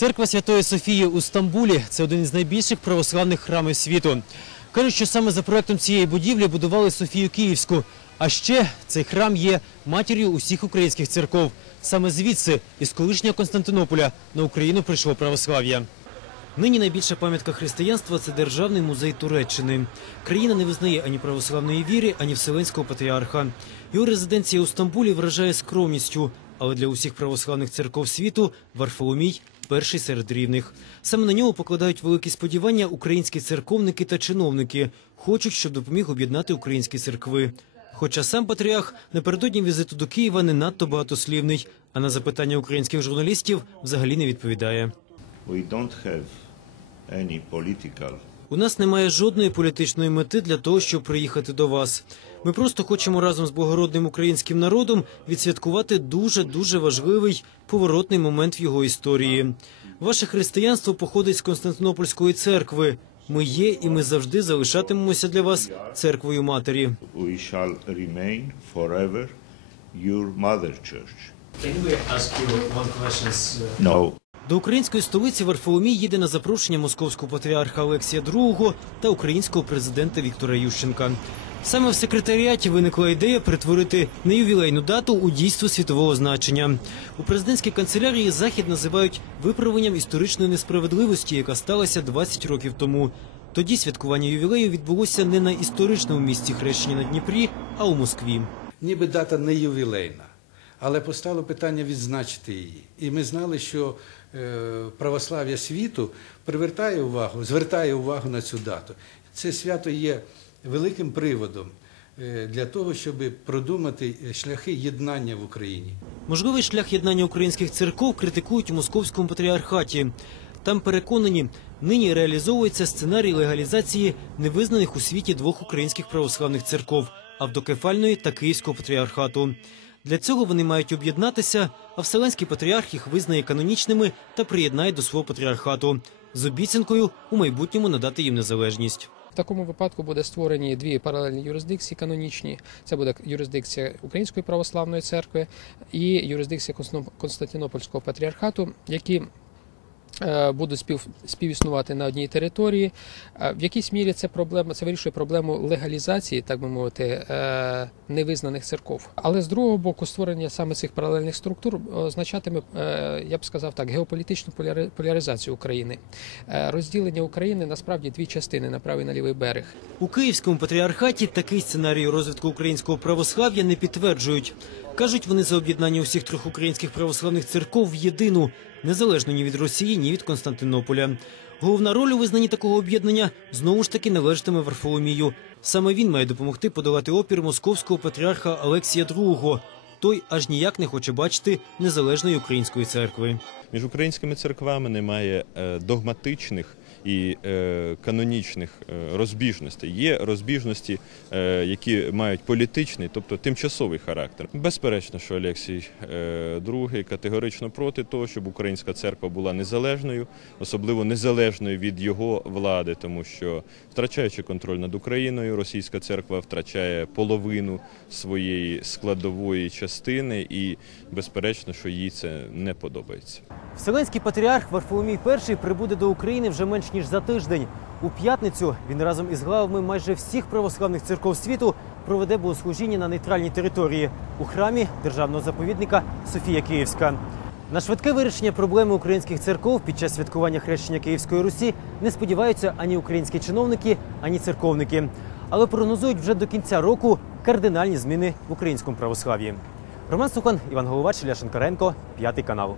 Церква Святої Софії у Стамбулі це один із найбільших православних храмів світу. Кажуть, що саме за проектом цієї будівлі будували Софію Київську. А ще цей храм є матір'ю усіх українських церков. Саме звідси, із колишнього Константинополя, на Україну прийшло православ'я. Нині найбільша пам'ятка християнства це Державний музей Туреччини. Країна не визнає ані православної віри, ані Вселенського патріарха. Його резиденція у Стамбулі вражає скромністю, але для усіх православних церков світу Варфоломій перший серед рівних. Саме на нього покладають великі сподівання українські церковники та чиновники. Хочуть, щоб допоміг об'єднати українські церкви. Хоча сам патріарх напередодні візиту до Києва не надто багатослівний, а на запитання українських журналістів взагалі не відповідає. We don't have any political У нас немає жодної політичної мети для того, щоб приїхати до вас. Ми просто хочемо разом з благородним українським народом відсвяткувати дуже дуже важливий поворотний момент в його історії. Ваше християнство походить з Константинопольської церкви. Ми є і ми завжди залишатимемося для вас церквою матері. we shall remain forever your mother church. No. До української столиці Варфоломій їде на запрошення московського патріарха Олексія II та українського президента Віктора Ющенка. Саме в секретаріаті виникла ідея перетворити неювілейну дату у дійство світового значення. У президентській канцелярії захід називають виправленням історичної несправедливості, яка сталася 20 років тому. Тоді святкування ювілею відбулося не на історичному місці хрещення на Дніпрі, а у Москві. ніби дата не ювілейна, але постало питання відзначити її. І ми знали, що е, православ'я світу привертає увагу, звертає увагу на цю дату. Це свято є великим приводом е, для того, щоб продумати шляхи єднання в Україні. Можливий шлях єднання українських церков критикують у московському патріархаті. Там переконані, нині реалізовується сценарій легалізації невизнаних у світі двох українських православних церков автокефальної та Київського патріархату. Для цього вони мають об'єднатися, а Вселенський патріарх їх визнає канонічними та приєднає до свого патріархату з обіцянкою у майбутньому надати їм незалежність. В такому випадку буде створені дві паралельні юрисдикції канонічні. Це буде юрисдикція Української православної церкви і юрисдикція Константинопольського патріархату, які будуть спів, співіснувати на одній території. Е, В якійсь мірі це проблема, це вирішує проблему легалізації, так би мовити, е, невизнаних церков. Але з другого боку, створення саме цих паралельних структур означатиме, е, я б сказав так, геополітичну поляри- поляризацію України. Е, Розділення України насправді дві частини на правий і на лівий берег. У Київському патріархаті такий сценарій розвитку українського православ'я не підтверджують. Кажуть, вони за об'єднання усіх трьох українських православних церков в єдину, незалежно ні від Росії, ні від Константинополя. Головна роль у визнанні такого об'єднання знову ж таки належатиме Варфоломію. Саме він має допомогти подолати опір московського патріарха Олексія II. Той аж ніяк не хоче бачити незалежної української церкви. Між українськими церквами немає е, догматичних і е, канонічних е, розбіжностей. Є розбіжності, е, які мають політичний, тобто тимчасовий характер. Безперечно, що Олексій II категорично проти того, щоб українська церква була незалежною, особливо незалежною від його влади, тому що втрачаючи контроль над Україною, російська церква втрачає половину своєї складової частини, і безперечно, що їй це не подобається. Вселенський патріарх Варфоломій І прибуде до України вже менш ніж за тиждень. У п'ятницю він разом із главами майже всіх православних церков світу проведе богослужіння на нейтральній території у храмі державного заповідника Софія Київська. На швидке вирішення проблеми українських церков під час святкування хрещення Київської Русі не сподіваються ані українські чиновники, ані церковники, але прогнозують вже до кінця року кардинальні зміни в українському православ'ї. Роман Сухан, Іван Головач, Ілля Шинкаренко, п'ятий канал.